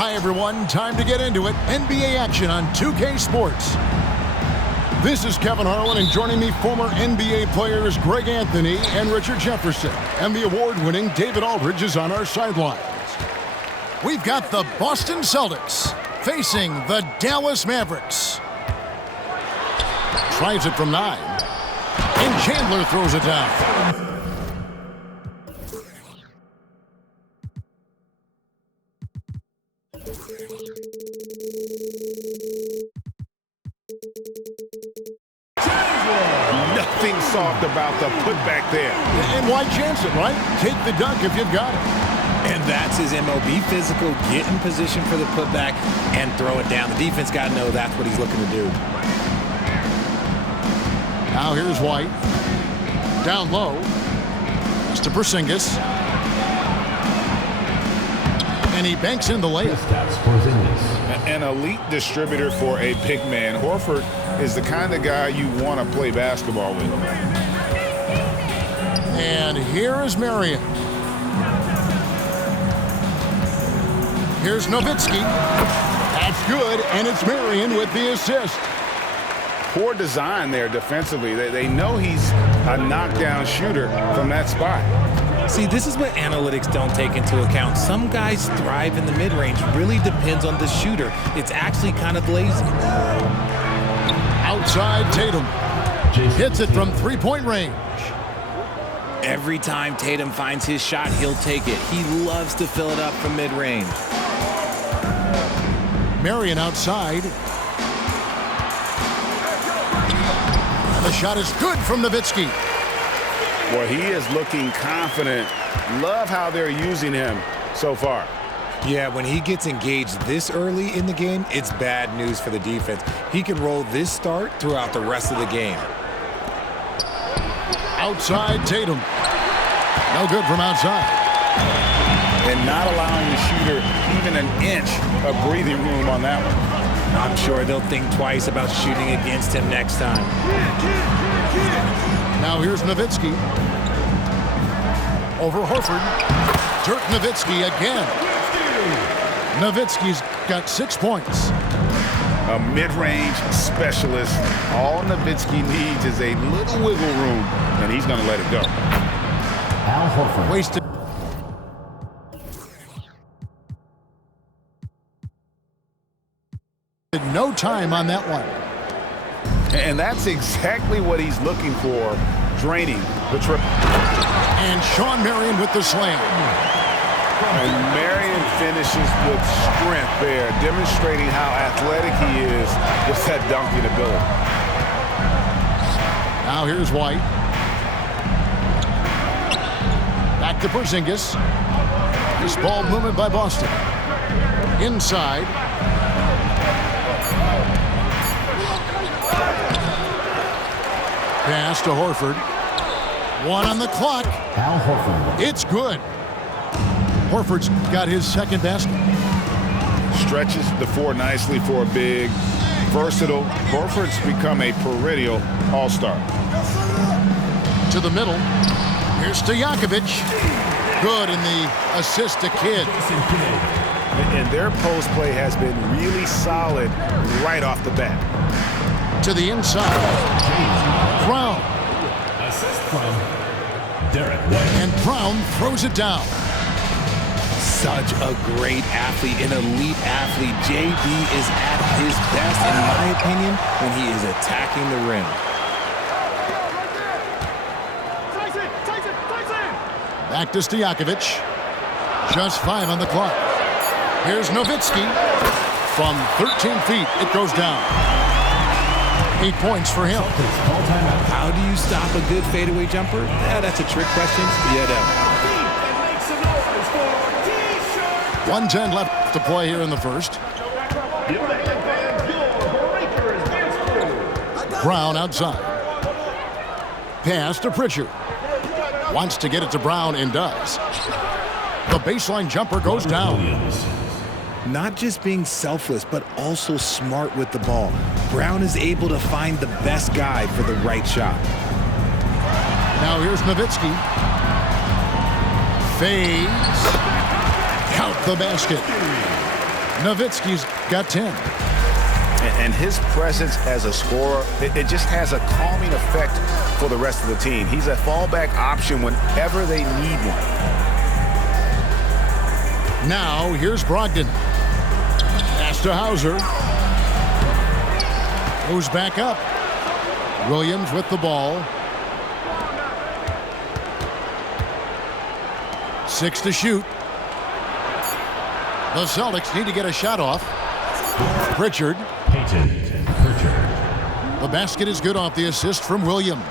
Hi, everyone. Time to get into it. NBA action on 2K Sports. This is Kevin Harlan, and joining me, former NBA players Greg Anthony and Richard Jefferson. And the award-winning David Aldridge is on our sidelines. We've got the Boston Celtics facing the Dallas Mavericks. Tries it from 9. And Chandler throws it down. Nothing soft about the putback there. And why chance it, right? Take the dunk if you've got it. And that's his MO. Be physical, get in position for the putback, and throw it down. The defense got to know that's what he's looking to do. Now here's White. Down low. It's to Porzingis. And he banks in the layup. An elite distributor for a big man. Horford is the kind of guy you want to play basketball with. And here is Marion. Here's Nowitzki. That's good, and it's Marion with the assist. Poor design there defensively. They know he's a knockdown shooter from that spot. See, this is what analytics don't take into account. Some guys thrive in the mid-range. Really depends on the shooter. It's actually kind of lazy. Outside Tatum. Hits it from three-point range. Every time Tatum finds his shot, he'll take it. He loves to fill it up from mid-range. Marion outside. And the shot is good from Nowitzki. Well, he is looking confident. Love how they're using him so far. Yeah, when he gets engaged this early in the game, it's bad news for the defense. He can roll this start throughout the rest of the game. Outside Tatum. No good from outside. And not allowing the shooter even an inch of breathing room on that one. I'm sure they'll think twice about shooting against him next time. Now here's Nowitzki. Over Horford. Dirk Nowitzki again. Nowitzki's got 6 points. A mid-range specialist. All Nowitzki needs is a little wiggle room, and he's going to let it go. Al Horford. Wasted. No time on that one. And that's exactly what he's looking for, draining the triple. And Sean Marion with the slam. And Marion finishes with strength there, demonstrating how athletic he is with that dunking ability. Now here's White. Back to Porzingis. Nice ball movement by Boston. Inside. Pass to Horford. 1 on the clock. Al Horford. It's good. Horford's got his second basket. Stretches the floor nicely for a big, versatile. Horford's become a perennial all-star. To the middle. Here's Stojakovic. Good in the assist to Kidd. And their post play has been really solid right off the bat. To the inside. Brown. Assist from Dirk. And Brown throws it down. Such a great athlete, an elite athlete. JB is at his best, in my opinion, when he is attacking the rim. Back to Stojakovic. Just 5 on the clock. Here's Nowitzki. From 13 feet, it goes down. 8 points for him. How do you stop a good fadeaway jumper? Yeah, that's a trick question. Yeah, no. 1:10 left to play here in the first. Brown outside. Pass to Pritchard. Wants to get it to Brown and does. The baseline jumper goes down. Not just being selfless, but also smart with the ball. Brown is able to find the best guy for the right shot. Now here's Nowitzki. Fades. Count the basket. Nowitzki's got 10. And his presence as a scorer, it just has a calming effect for the rest of the team. He's a fallback option whenever they need one. Now, here's Brogdon. Pass to Hauser. Goes back up. Williams with the ball. 6 to shoot. The Celtics need to get a shot off. Pritchard. The basket is good off the assist from Williams.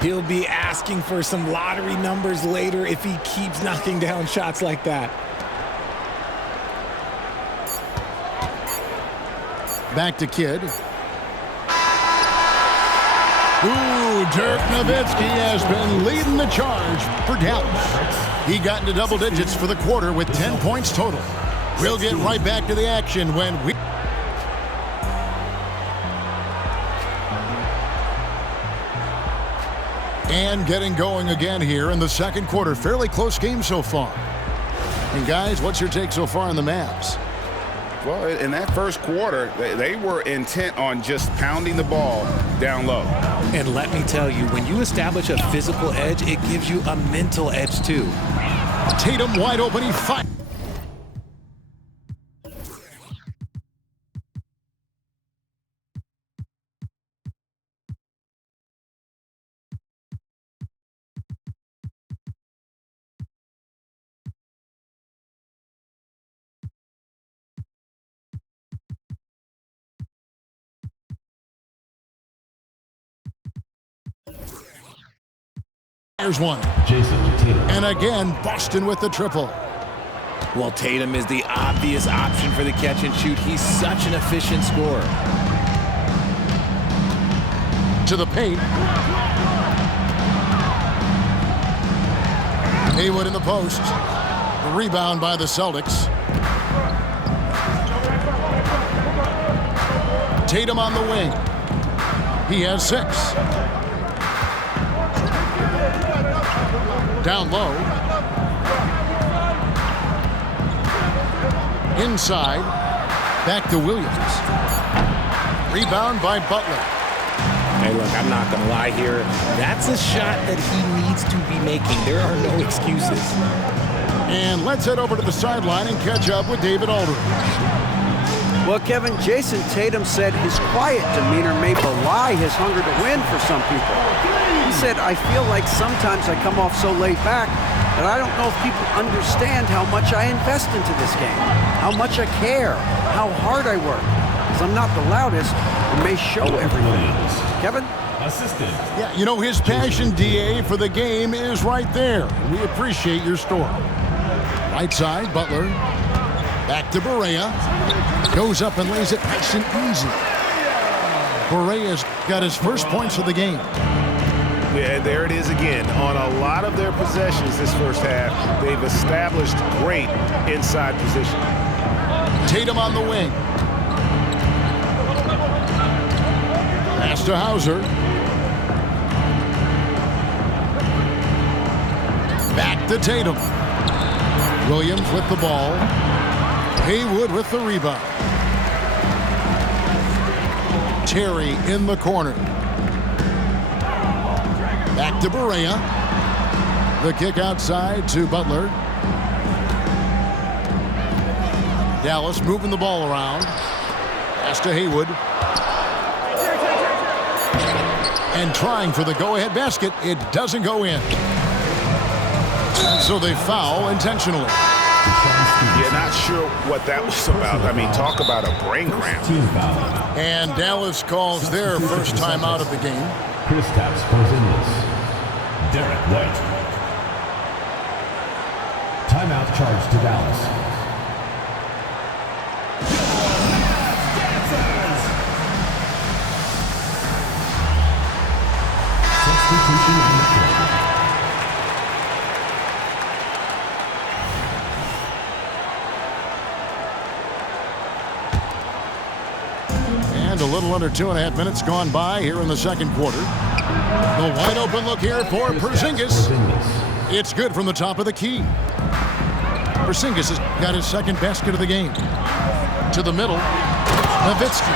He'll be asking for some lottery numbers later if he keeps knocking down shots like that. Back to Kidd. Ooh, Dirk Nowitzki has been leading the charge for Dallas. He got into double digits for the quarter with 10 points total. We'll get right back to the action when we... And getting going again here in the second quarter. Fairly close game so far. And guys, what's your take so far on the Mavs? Well, in that first quarter, they were intent on just pounding the ball down low. And let me tell you, when you establish a physical edge, it gives you a mental edge too. Tatum wide open, he fights. There's one. And again, Boston with the triple. Well, Tatum is the obvious option for the catch and shoot. He's such an efficient scorer. To the paint. Haywood in the post. The rebound by the Celtics. Tatum on the wing. He has 6. Down low. Inside. Back to Williams. Rebound by Butler. Hey, look, I'm not going to lie here. That's a shot that he needs to be making. There are no excuses. And let's head over to the sideline and catch up with David Aldridge. Well, Kevin, Jason Tatum said his quiet demeanor may belie his hunger to win for some people. He said, I feel like sometimes I come off so laid back that I don't know if people understand how much I invest into this game, how much I care, how hard I work. Because I'm not the loudest, it may show everything. Kevin? Assistant. Yeah, you know, his passion, DA, for the game is right there. We appreciate your story. Right side, Butler. Back to Barea. Goes up and lays it nice and easy. Barea's got his first points of the game. Yeah, there it is again. On a lot of their possessions this first half, they've established great inside position. Tatum on the wing. Pass to Hauser. Back to Tatum. Williams with the ball. Haywood with the rebound. Terry in the corner. Back to Barea. The kick outside to Butler. Dallas moving the ball around. Pass to Haywood. And trying for the go-ahead basket. It doesn't go in. So they foul intentionally. Yeah, not sure what that was about. I mean, talk about a brain cramp. And Dallas calls their first time out of the game. Kristaps Porzingis. Derek White. Timeout charge to Dallas. Substitution on the court. And a little under 2.5 minutes gone by here in the second quarter. The wide open look here for Porzingis. It's good from the top of the key. Porzingis has got his second basket of the game. To the middle. Nowitzki.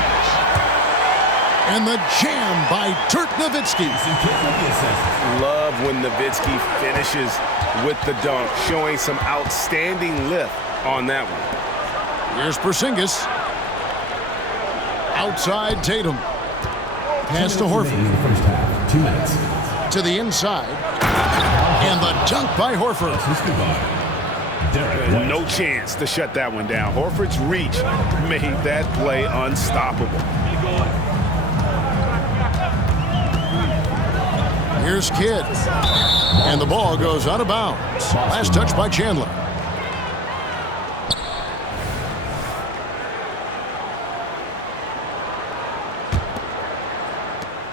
And the jam by Dirk Nowitzki. Love when Nowitzki finishes with the dunk, showing some outstanding lift on that one. Here's Porzingis. Outside Tatum. Pass to Horford. In the first half, 2 minutes. To the inside. And the dunk by Horford. Derek White. No chance to shut that one down. Horford's reach made that play unstoppable. Here's Kidd. And the ball goes out of bounds. Last touch by Chandler.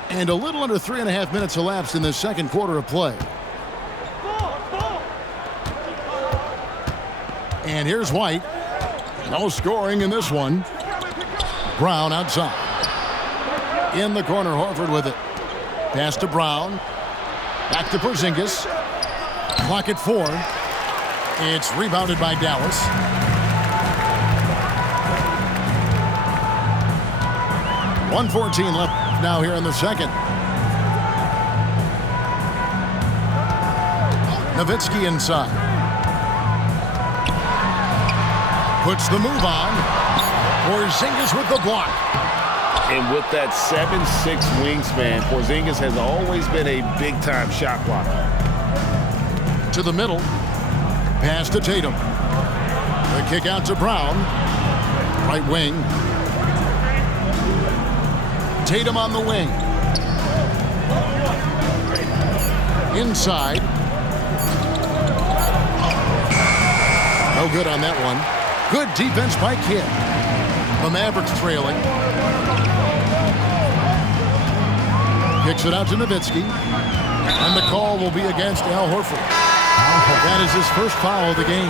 And a little under 3.5 minutes elapsed in the second quarter of play. And here's White. No scoring in this one. Brown outside. In the corner, Horford with it. Pass to Brown. Back to Porzingis. Clock at 4. It's rebounded by Dallas. .114 left now here in the second. Nowitzki inside. Puts the move on. Porzingis with the block. And with that 7'6" wingspan, Porzingis has always been a big-time shot blocker. To the middle. Pass to Tatum. The kick out to Brown. Right wing. Tatum on the wing. Inside. No good on that one. Good defense by Kidd. The Mavericks trailing. Kicks it out to Nowitzki. And the call will be against Al Horford. That is his first foul of the game.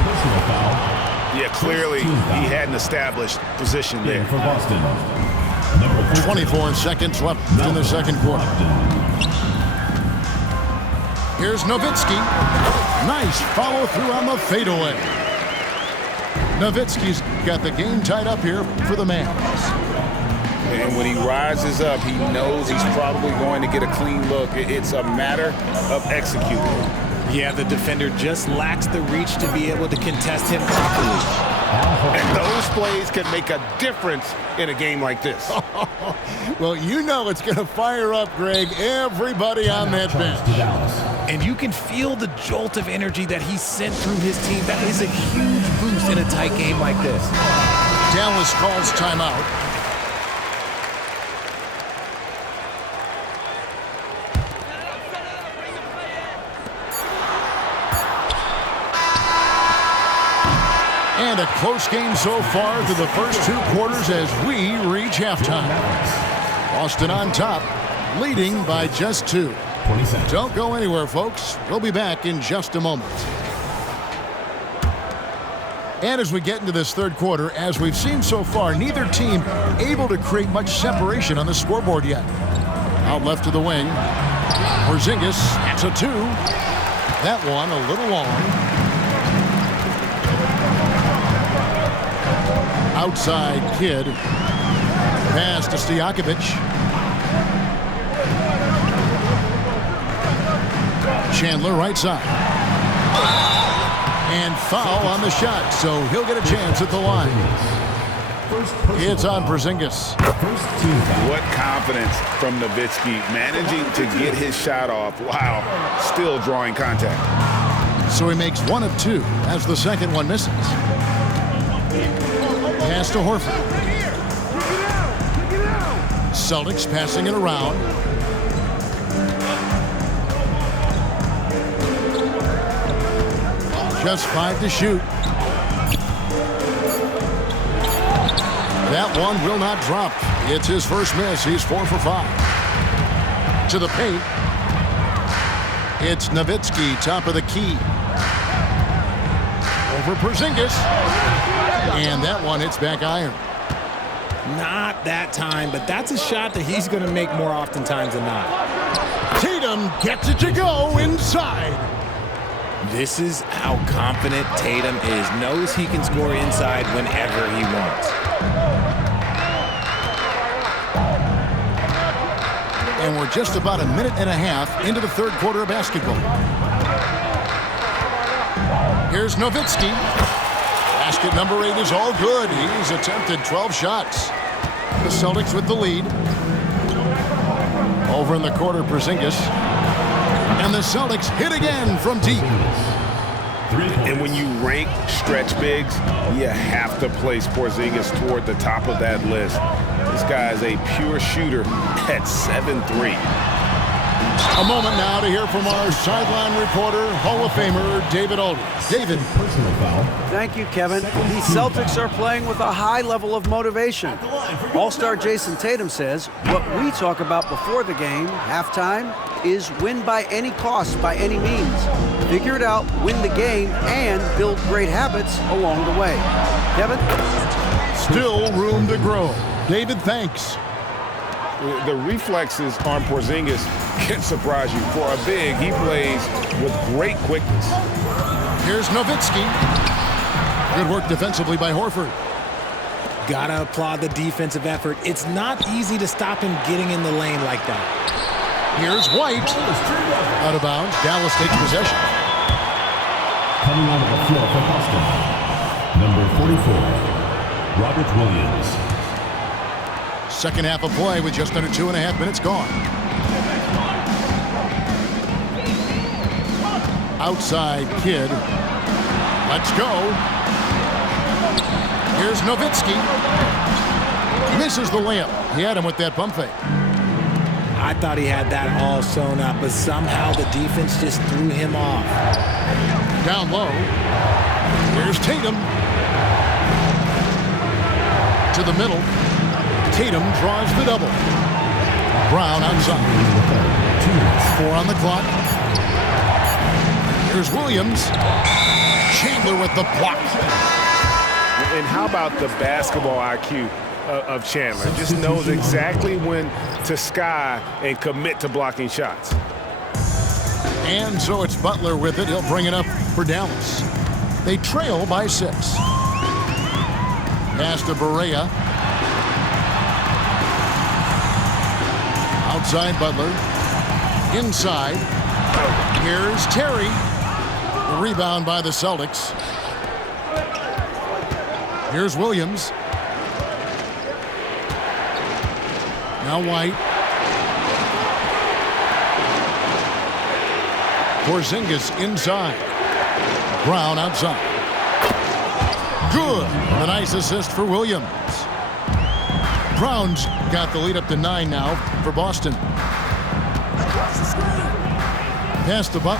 Yeah, clearly he had an established position there. For Boston. 24 seconds left in the second quarter. Here's Nowitzki. Nice follow through on the fadeaway. Nowitzki's got the game tied up here for the Mavs. And when he rises up, he knows he's probably going to get a clean look. It's a matter of executing. Yeah, the defender just lacks the reach to be able to contest him properly. And those plays can make a difference in a game like this. Well, you know it's going to fire up, Greg, everybody on that bench. And you can feel the jolt of energy that he sent through his team. That is a huge boost in a tight game like this. Dallas calls timeout. And a close game so far through the first 2 quarters as we reach halftime. Boston on top, leading by just 2. Don't go anywhere, folks. We'll be back in just a moment. And as we get into this third quarter, as we've seen so far, neither team able to create much separation on the scoreboard yet. Out left to the wing. Porzingis, that's a 2. That one a little long. Outside Kidd. Pass to Stojakovic. Chandler right side. And foul on the shot, so he'll get a chance at the line. It's on Porzingis. What confidence from Nowitzki, managing to get his shot off while still drawing contact. So he makes 1 of 2 as the second one misses. Pass to Horford. Celtics passing it around. Just 5 to shoot. That one will not drop. It's his first miss. He's 4 for 5. To the paint. It's Nowitzki, top of the key. Over Porzingis. And that one hits back iron. Not that time, but that's a shot that he's going to make more oftentimes than not. Tatum gets it to go inside. This is how confident Tatum is. Knows he can score inside whenever he wants. And we're just about a minute and a half into the third quarter of basketball. Here's Nowitzki. Basket number 8 is all good. He's attempted 12 shots. The Celtics with the lead. Over in the corner, Porzingis. And the Celtics hit again from deep. And when you rank stretch bigs, you have to place Porzingis toward the top of that list. This guy is a pure shooter at 7'3". A moment now to hear from our sideline reporter, Hall of Famer David Aldridge. David. Personal foul. Thank you, Kevin. The Celtics are playing with a high level of motivation. All-star Jason Tatum says, what we talk about before the game, halftime, is win by any cost, by any means. Figure it out, win the game, and build great habits along the way. Kevin? Still room to grow. David, thanks. The reflexes on Porzingis can surprise you. For a big, he plays with great quickness. Here's Nowitzki. Good work defensively by Horford. Gotta applaud the defensive effort. It's not easy to stop him getting in the lane like that. Here's White. Out of bounds. Dallas takes possession. Coming out of the floor for Boston, number 44, Robert Williams. Second half of play with just under 2.5 minutes gone. Outside Kidd. Let's go. Here's Nowitzki. Misses the layup. He had him with that bump fake. I thought he had that all sewn up, but somehow the defense just threw him off. Down low. Here's Tatum. To the middle. Tatum draws the double. Brown outside. 4 on the clock. Here's Williams. Chandler with the block. And how about the basketball IQ of Chandler? Just knows exactly when to sky and commit to blocking shots. And so it's Butler with it. He'll bring it up for Dallas. They trail by 6. Pass to Barea. Outside Butler. Inside. Here's Terry. The rebound by the Celtics. Here's Williams. Now White. Porzingis inside. Brown outside. Good. A nice assist for Williams. Brown's got the lead up to 9 now for Boston. Pass to Buck.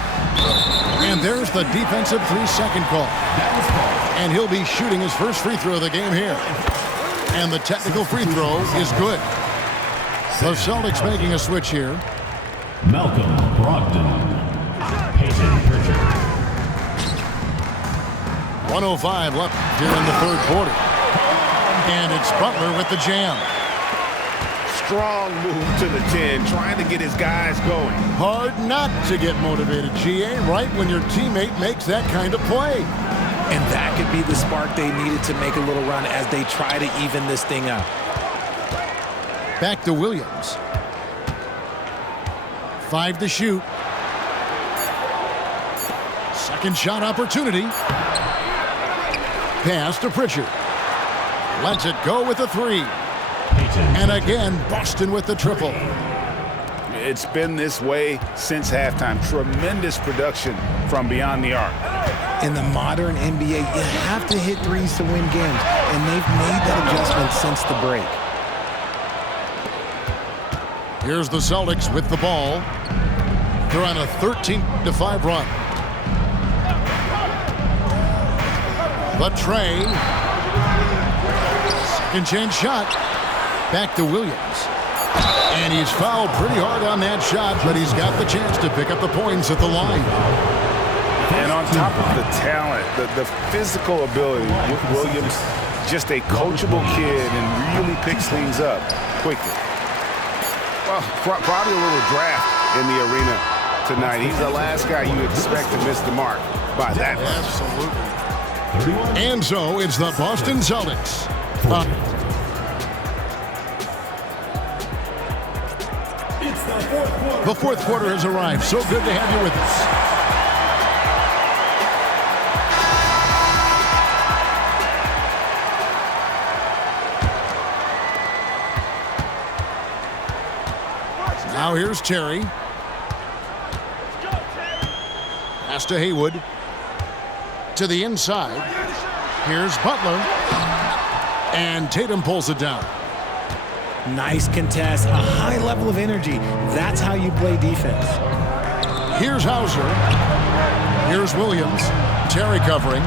And there's the defensive 3-second call. And he'll be shooting his first free throw of the game here. And the technical free throw is good. The Celtics making a switch here. Malcolm Brogdon. Peyton Pritchard. 1:05 left here in the third quarter. And it's Butler with the jam. Strong move to the 10, trying to get his guys going. Hard not to get motivated, GA, right when your teammate makes that kind of play. And that could be the spark they needed to make a little run as they try to even this thing up. Back to Williams. 5 to shoot. Second shot opportunity. Pass to Pritchard. Lets it go with a 3. And again, Boston with the triple. It's been this way since halftime. Tremendous production from beyond the arc. In the modern NBA, you have to hit threes to win games, and they've made that adjustment since the break. Here's the Celtics with the ball. They're on a 13-5 run. The tray. Second chance shot. Back to Williams. And he's fouled pretty hard on that shot, but he's got the chance to pick up the points at the line. And on top of the talent, the physical ability with Williams, just a coachable kid and really picks things up quickly. Well, probably a little draft in the arena tonight. He's the last guy you expect to miss the mark. by that much. Absolutely. And so it's the Boston Celtics. The fourth quarter has arrived. So good to have you with us. Now here's Terry. Pass to Haywood. To the inside. Here's Butler. And Tatum pulls it down. Nice contest, a high level of energy. That's how you play defense. Here's Hauser. Here's Williams. Terry covering.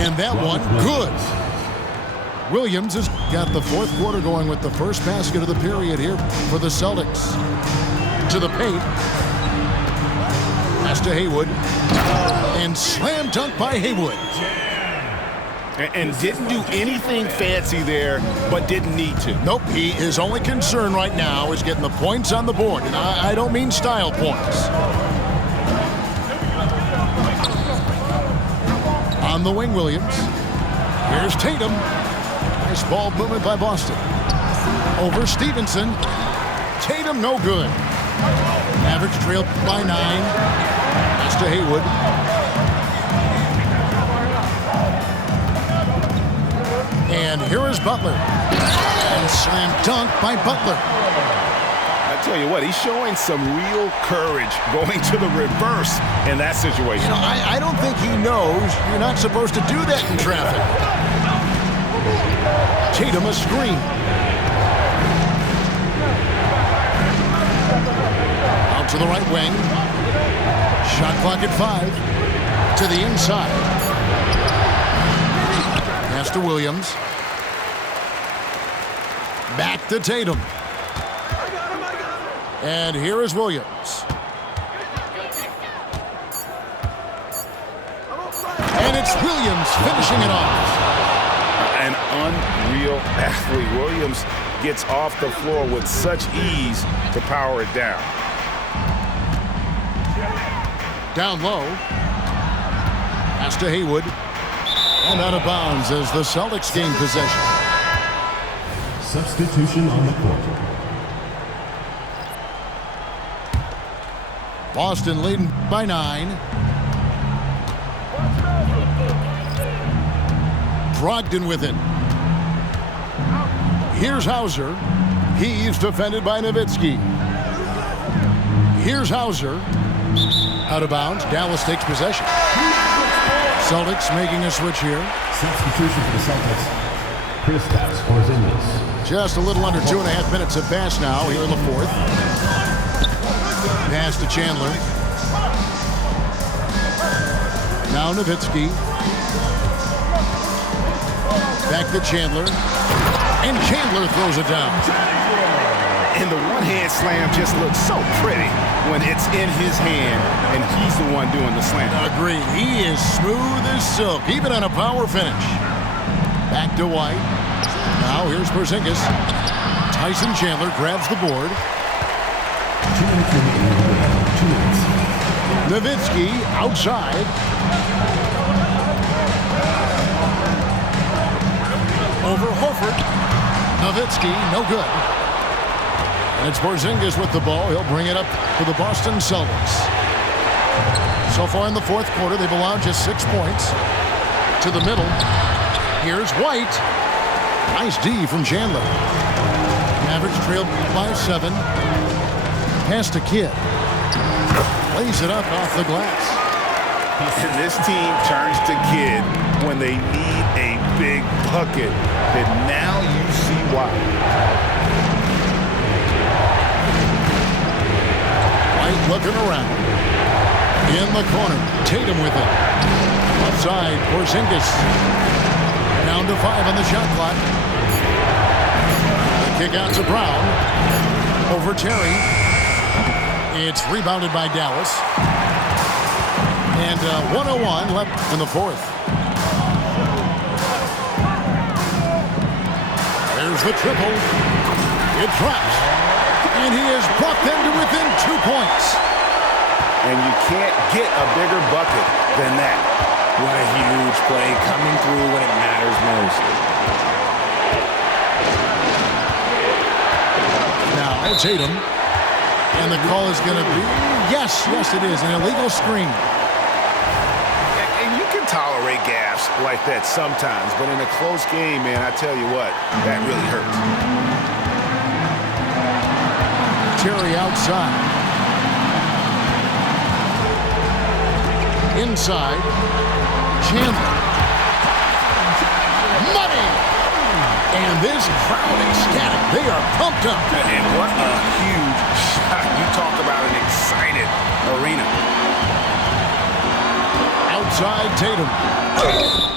And that one, good. Williams has got the fourth quarter going with the first basket of the period here for the Celtics. To the paint. Pass to Haywood. And slam dunk by Haywood. And didn't do anything fancy there, but didn't need to. Nope, his only concern right now is getting the points on the board. And I don't mean style points. On the wing, Williams. Here's Tatum. Nice ball movement by Boston. Over Stevenson. Tatum, no good. Mavericks trail by 9. Pass to Haywood. And here is Butler. And slam dunk by Butler. I tell you what, he's showing some real courage going to the reverse in that situation. You know, I don't think he knows you're not supposed to do that in traffic. Tatum a screen. Out to the right wing. Shot clock at 5. To the inside. Pass to Williams. Back to Tatum. And here is Williams. And it's Williams finishing it off. An unreal athlete. Williams gets off the floor with such ease to power it down. Down low. Pass to Haywood. And out of bounds as the Celtics gain possession. Substitution on the court. Boston leading by 9. Brogdon with it. Here's Hauser. He's defended by Nowitzki. Here's Hauser. Out of bounds. Dallas takes possession. Celtics making a switch here. Substitution for the Celtics. Kristaps Porzingis. Just a little under 2.5 minutes have passed now here in the fourth. Pass to Chandler. Now Nowitzki. Back to Chandler. And Chandler throws it down. And the one-hand slam just looks so pretty when it's in his hand and he's the one doing the slam. Agreed. He is smooth as silk, even on a power finish. Back to White. Now here's Porzingis. Tyson Chandler grabs the board. 2 minutes remaining. 2 minutes. Nowitzki outside. Over Horford. Nowitzki, no good. And it's Porzingis with the ball. He'll bring it up for the Boston Celtics. So far in the fourth quarter, they've allowed just 6 points. To the middle. Here's White. Nice D from Chandler. Mavericks trailed by 7. Pass to Kidd. Lays it up off the glass. And this team turns to Kidd when they need a big bucket. And now you see why. White looking around. In the corner. Tatum with it. Outside. Porzingis. Down to 5 on the shot clock. The kick out to Brown. Over Terry. It's rebounded by Dallas. And 1:01 left in the fourth. There's the triple. It drops. And he has brought them to within 2 points. and you can't get a bigger bucket than that. What a huge play coming through when it matters most. Now Tatum. And the call is going to be, yes, it is, an illegal screen. And you can tolerate gaffes like that sometimes, but in a close game, man, I tell you what, that really hurts. Terry outside. Inside. Chandler. Money! And this crowd ecstatic. They are pumped up. And what a huge shot. You talk about an excited arena. Outside Tatum.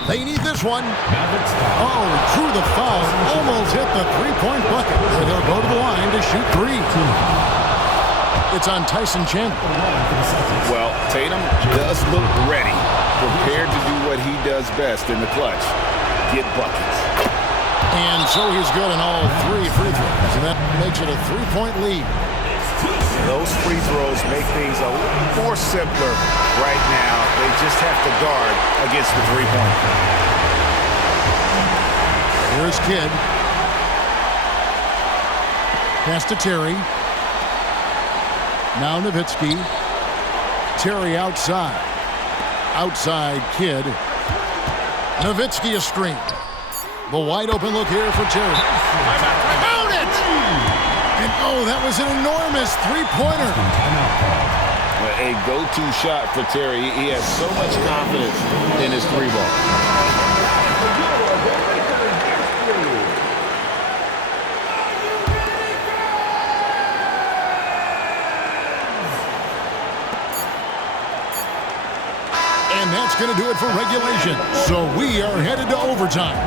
They need this one. Oh, drew the foul. Almost hit the three-point bucket. So they'll go to the line to shoot three. It's on Tyson Chandler. Well, Tatum does look ready, prepared to do what he does best in the clutch. Get buckets. And so he's good in all three free throws, and that makes it a three-point lead. Those free throws make things a little more simpler right now. They just have to guard against the three-point. Here's Kidd. Pass to Terry. Now Nowitzki. Terry outside. Outside Kidd. Nowitzki a screen. The wide open look here for Terry. Found it! And oh, that was an enormous three-pointer. A go-to shot for Terry. He has so much confidence in his three ball. And that's going to do it for regulation. So we are headed to overtime.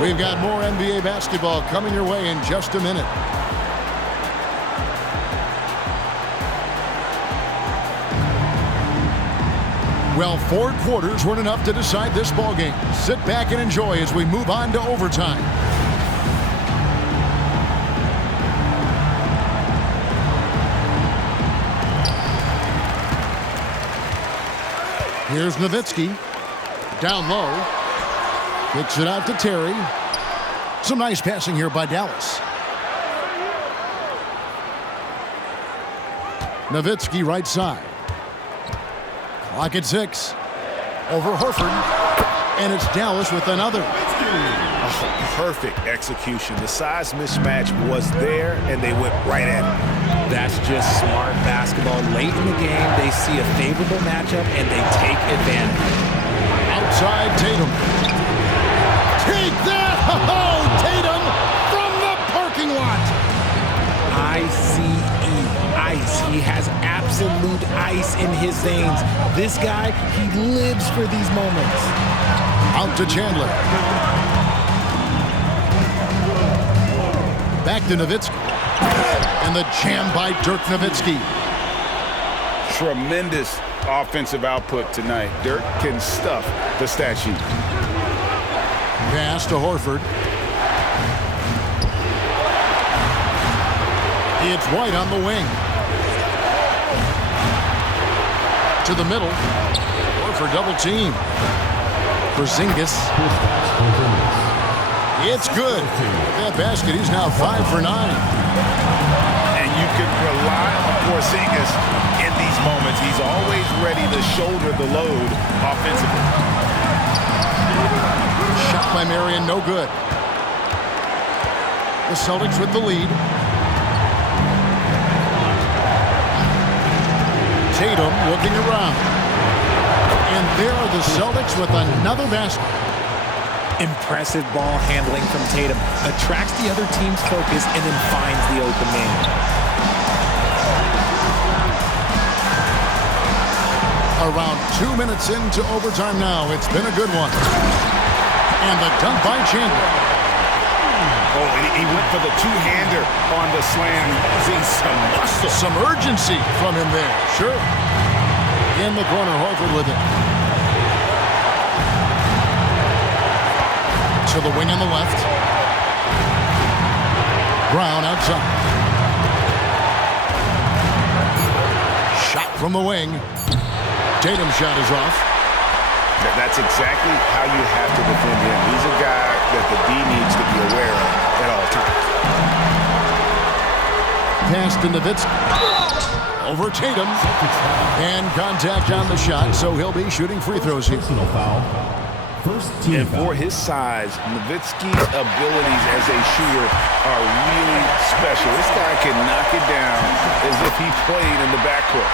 We've got more NBA basketball coming your way in just a minute. Well, 4 quarters weren't enough to decide this ballgame. Sit back and enjoy as we move on to overtime. Here's Nowitzki. Down low. Kicks it out to Terry. Some nice passing here by Dallas. Nowitzki right side. Clock at 6. Over Horford. And it's Dallas with another. Oh, perfect execution. The size mismatch was there, and they went right at it. That's just smart basketball. Late in the game, they see a favorable matchup, and they take advantage. Outside Tatum. Take that! Oh, Tatum from the parking lot. Ice. He has absolute ice in his veins. This guy, he lives for these moments. Out to Chandler. Back to Nowitzki. And the jam by Dirk Nowitzki. Tremendous offensive output tonight. Dirk can stuff the stat sheet. Pass to Horford. It's White on the wing. To the middle. Horford double team. Porzingis. It's good. That basket, he's now 5 for 9. And you can rely on Porzingis in these moments. He's always ready to shoulder the load offensively. Shot by Marion, no good. The Celtics with the lead. Tatum looking around. And there are the Celtics with another basket. Impressive ball handling from Tatum. Attracts the other team's focus and then finds the open man. Around 2 minutes into overtime now. It's been a good one. And the dunk by Chandler. Oh, and he went for the two-hander on the slam. See some muscle. Some urgency from him there. Sure. In the corner, Horford with it. To the wing on the left. Brown outside. Shot from the wing. Tatum's shot is off. That's exactly how you have to defend him. He's a guy that the D needs to be aware of at all times. Pass to Nowitzki. Over Tatum. And contact on the shot, so he'll be shooting free throws here. Personal foul. First team And foul. for his size, Nowitzki's abilities as a shooter are really special. This guy can knock it down as if he played in the backcourt.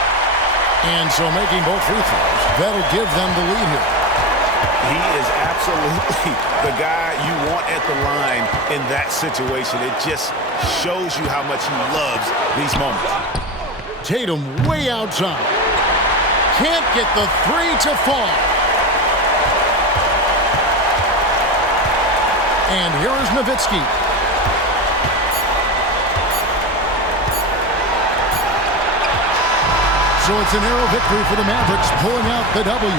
And so making both free throws, that'll give them the lead here. He is absolutely the guy you want at the line in that situation. It just shows you how much he loves these moments. Tatum way outside. Can't get the three to fall. And here is Nowitzki. So it's a narrow victory for the Mavericks, pulling out the W.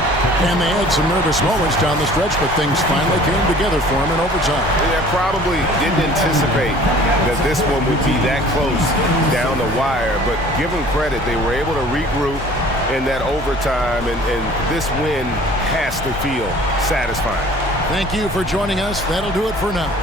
And they had some nervous moments down the stretch, but things finally came together for them in overtime. Yeah, probably didn't anticipate that this one would be that close down the wire, but give them credit. They were able to regroup in that overtime, and this win has to feel satisfying. Thank you for joining us. That'll do it for now.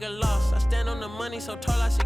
Lost. I stand on the money so tall I see